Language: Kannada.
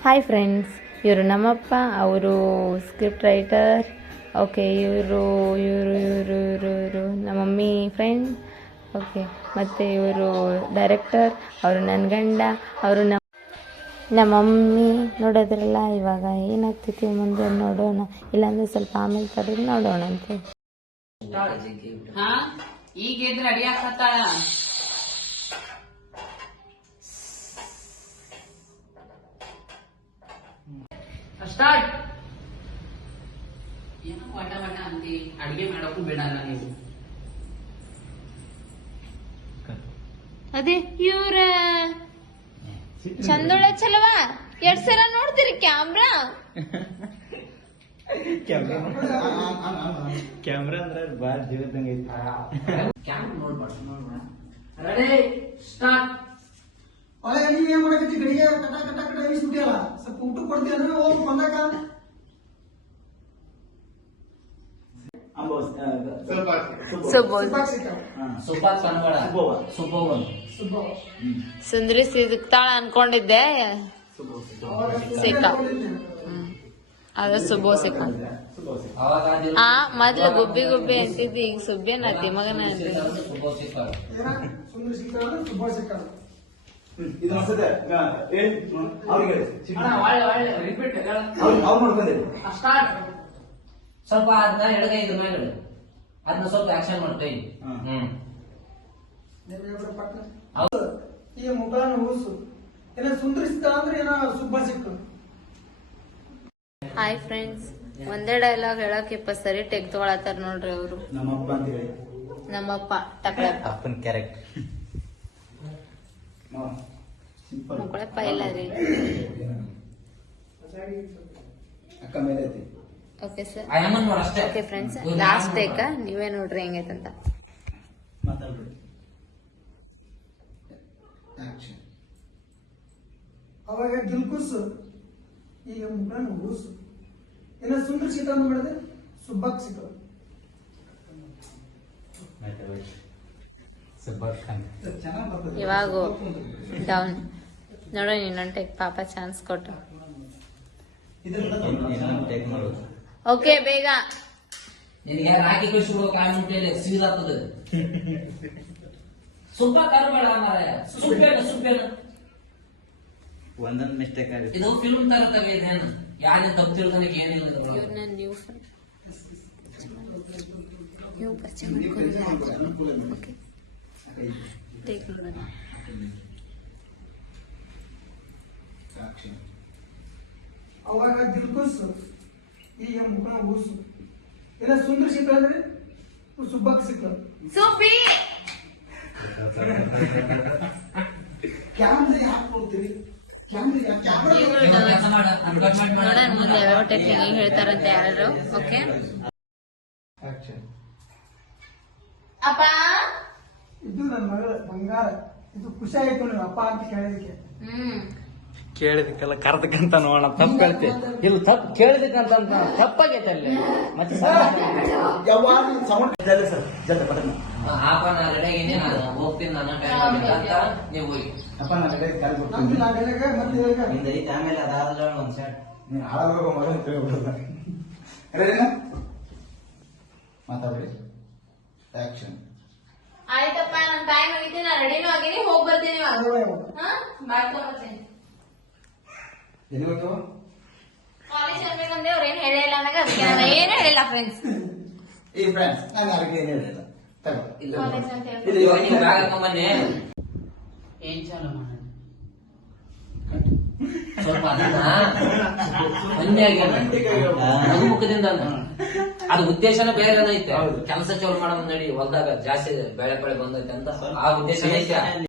ಹಾಯ್ ಫ್ರೆಂಡ್ಸ್ ಇವರು ನಮ್ಮಪ್ಪ, ಅವರು ಸ್ಕ್ರಿಪ್ಟ್ ರೈಟರ್ ಓಕೆ ಇವರು ಇವರು ಇವರು ಇವರು ಇವರು ನಮ್ಮ ಮಮ್ಮಿ ಫ್ರೆಂಡ್ ಓಕೆ ಮತ್ತು ಇವರು ಡೈರೆಕ್ಟರ್ ಅವರು ನನ್ನ ಗಂಡ, ಅವರು ನಮ್ಮ ನಮ್ಮ ಮಮ್ಮಿ ನೋಡೋದ್ರಲ್ಲ ಇವಾಗ ಏನಾಗ್ತೈತಿ ಮುಂದೆ ನೋಡೋಣ, ಇಲ್ಲಾಂದ್ರೆ ಸ್ವಲ್ಪ ಆಮೇಲೆ ತಡೆದು ನೋಡೋಣ ಅಂತ ಹಾ? ಈಗ ಅಡಿ ಸ್ಟಾರ್ಟ್. ಏನೋ ವಟ ವಟ ಅಂತಿ ಅಡಿಗೆ ಮಾಡಕ್ಕೂ ಬಿಡಲ್ಲ ನೀವು. ಅದೇ ಇವ್ರ ಚಂದೊಳ ಚಲವಾ? ಎರಡ್ ಸಲ ನೋಡ್ತೀರಿ ಕ್ಯಾಮ್ರಾ? ಕ್ಯಾಮ್ರಾ ಅಂದ್ರೆ ಬಾಳ ಜೀವದಂಗ ಐತಿ. ಕ್ಯಾಮ್ರಾ ನೋಡ್ಬಾರ್ದು ನೋಡ್ಬೇಡ. ರೆಡಿ ಸ್ಟಾರ್ಟ್ ಒಳಗೆ ನೀವ್ ಏನ್ ಮಾಡಕತ್ತಿ? ಗಡಿಗೆ ಕಟ ಕಟ ಕಟ ಇಳಿಸ್ಬಿಟ್ಟಿಯಲ್ಲ? ಸ್ವಲ್ಪ ಊಟ ಕೊಡ್ತೀಯ ಅಂದ್ರೆ ಹೋಗಿ ಬಂದಕ ಸುಂದ್ರಿ ಸಿಗ್ತಾಳ ಅನ್ಕೊಂಡಿದ್ದೆ. ಸಿಕ್ಕ. ಹ್ಮ್. ಅದ ಸುಬ್ಬೋ ಸಿಕ್ಕ. ಆ ಮೊದ್ಲು ಗುಬ್ಬಿ ಗುಬ್ಬಿ ಅಂತಿದ್ದಿ ಈಗ ಸುಬ್ಬೇನ ಮಗನ ಅಂತಿದ್ದಿ ಇದು ಅನ್ಸುತ್ತೆ ಹೇಳಿ. ಅವ್ರಿಗೆ ಅವ್ರು ಮಾಡ್ಕೊಂಡೇರಿ ಸ್ಟಾರ್ಟ್ ಸ್ವಲ್ಪ ಅದನ್ನ ಎಡಗೈ ಇದ್ರ ಮೇಲೆ ಅದನ್ನ ಸ್ವಲ್ಪ ಆಕ್ಷನ್ ಹೌದು. ಈ ಮುಖಾನ ಹೂಸು ಏನ ಸುಂದರಿಸ್ತ ಅಂದ್ರೆ ಏನ ಸುಬ್ಬ ಸಿಕ್ಕ? ಹಾಯ್ ಫ್ರೆಂಡ್ಸ್ ಒಂದೇ ಡೈಲಾಗ್ ಹೇಳಕ್ ಇಪ್ಪ ಸರಿ ಟೆಕ್ ತಗೊಳತ್ತಾರ ನೋಡ್ರಿ ಅವರು. ನಮ್ಮಪ್ಪ ಅಂತ ಹೇಳಿ. ನಮ್ಮಪ್ಪ ಅಪ್ಪನ್ ಅಪ್ಪನ ಕ್ಯಾರೆಕ್ಟರ್ ಇಲ್ಲ ರೀ ಅಕ್ಕ ಮೇಲೆ ಐತಿ okay sir okay friends last take ನೀವೇ ನೋಡ್ರಿ ಹೆಂಗೈತಂತ ಮಾತಾಡ್ಬಿಡಿ ಆಕ್ಷನ್ ಅವಾಗ ದಿಲ್ಕುಸು ಈಗ ಮುಖಾನ ಹೂಸು ಏನ ಸುಂದರ ಚಿತ್ರ ಅಂತ ಮಾಡಿದೆ ಸುಬ್ಬಕ್ ಬರ್ತದೆ ಇವಾಗ ಡೌನ್ ನೋಡೋಣ ಇನ್ನೊಂದು ಟೇಕ್ ಪಾಪ ಚಾನ್ಸ್ ಕೊಟ್ಟು. ಓಕೆ ಬೇಗ. ನಿನಗೆ ರಾಗಿ ಕೃಷಿ ಸೀದಾಗ್ತದೆ ಕರ್ಬೇಡ ಮಾರಾಯ. ಸುಬ್ಬೇನ ಸುಬ್ಬೇನ ಒಂದೊಂದು ಮಿಸ್ಟೇಕ್ ಆಗುತ್ತೆ. ಇದು ಫಿಲ್ಮ್ ತರ ತೆಗೆದೇನು ಯಾರು ತಪ್ಪು ತಿಳ್ದನಿಗೆ ಏನಿಲ್ಲ. ಇವ್ರನ್ನ ನೀವು ನೀವು ಪರಿಚಯ ಮಾಡ್ಕೊಳ್ಳಿ ಓಕೆ ಆಕ್ಷನ್ ಅವಾಗ ದಿಲ್ಕುಸ್ ಈ ಮುಖ ಊಸು ಏನ ಸುಂದರ ಸಿಕ್ಕಾಳ ಅಂದ್ರೆ ಸುಬ್ಬಕ್ ಸಿಕ್ಕಾಳ ಸುಬ್ಬಿ! ಕ್ಯಾಮ್ರ ಯಾಕೆ ನೋಡ್ತೀರಿ? ನೋಡೋಣ ಮುಂದೆ ಟೈಪ್ ಹೆಂಗೆ ಹೇಳ್ತಾರಂತ ಯಾರು? ಓಕೆ? ಆಕ್ಷನ್ ಅಪ್ಪ! ಇದು ನನ್ನ ಮಗಳ ಬಂಗಾರ. ಇದು ಖುಷಿ ಆಯ್ತು ನೀವು ಅಪ್ಪ ಅಂತ ಕೇಳಿದಕ್ಕೆ ಹ್ಮ್. ಕೇಳಿದಕ್ಕೆಲ್ಲ ಕರೆದಕ್ಕಂತ ನೋಡೋಣ ತಪ್ಪು ಹೇಳ್ತಿ ಇಲ್ಲ ತಪ್ಪು ಕೇಳಿದಕ್ಕಂತ ತಪ್ಪಾಗೈತೆ ಅಲ್ಲಿ. ಮತ್ತೆ ಯಾವಾಗ ಸೌಂಡ್ ಸರ್. ಜಲ್ದಿ ಬಟನ್ ನಾ ನಾನು ಹೋಗ್ತೀನಿ ನಾನು ಟೈಮ್ ಆಗಿಲ್ಲ ಅಂತ ನೀವು ಹೋಗಿ. ಅಪ್ಪ ರೆಡಿ ಕಾಲ್ ನಮ್ದು ಕೊಡ್ತೀನಿ ನಾ ಬೆಳಗ್ಗೆ ಮತ್ತೆ ಇವಾಗ ನಿಂದ ಐತೆ ಆಮೇಲೆ ಅದಾದ ಒಂದ್ ಸೆಟ್. ನೀನು ಹಾಳಾಗ ಮಗನ ತಿಳ್ಬಿಡಲ್ಲ ರೆಡಿನಾ ಮಾತಾಡ್ರಿ. ಆಕ್ಷನ್ ಆಯ್ತಪ್ಪ ನನ್ ಟೈಮ್ ಆಗೈತಿ ನಾ ರೆಡಿನೂ ಆಗೇನಿ ಹೋಗ್? ಬರ್ತೀನಿ ಇವಾಗ. ಅದೇ ಹಾ? ಮಾಡ್ಕೊಂಡ್ ಬರ್ತೀನಿ. ಎಲ್ಲಿ ಕಾಲೇಜ್ ಅನ್ಬೇಕಂದ್ರೆ ಅವ್ರು ಏನ್ ಹೇಳಿಲ್ಲ ನನಗ ಅದಕ್ಕೆ ನಾನು ಏನ್ ಹೇಳಿಲ್ಲ ಫ್ರೆಂಡ್ಸ್ ಈ ಫ್ರೆಂಡ್ಸ್ ನಾನು ಯಾರಿಗೆ ಏನು ಹೇಳಿಲ್ಲ ತಗೋ. ಇಲ್ಲ ಕಾಲೇಜ್ ಅಂತ ಹೇಳಿ ಇಲ್ಲಿ ಇವಾಗ ನೀವು ಬ್ಯಾಗ್ ಹಾಕೊಂಬನ್ನಿ ಏನ್ ಚಾಲು ಸ್ವಲ್ಪ ಅದನ್ನ ಒಂದೇ. ಮುಖದಿಂದ ಅದು ಉದ್ದೇಶನೇ ಬೇರೆ ಐತೆ ಹೌದು. ಕೆಲಸ ಚೌಲ್ ಮಾಡೋದ್ ನಡಿ ಹೊಲ್ದಾಗ ಜಾಸ್ತಿ ಬೆಳೆ ಬೆಳೆ ಬಂದೈತೆ ಅಂತ ಆ ಉದ್ದೇಶ ಐತೆ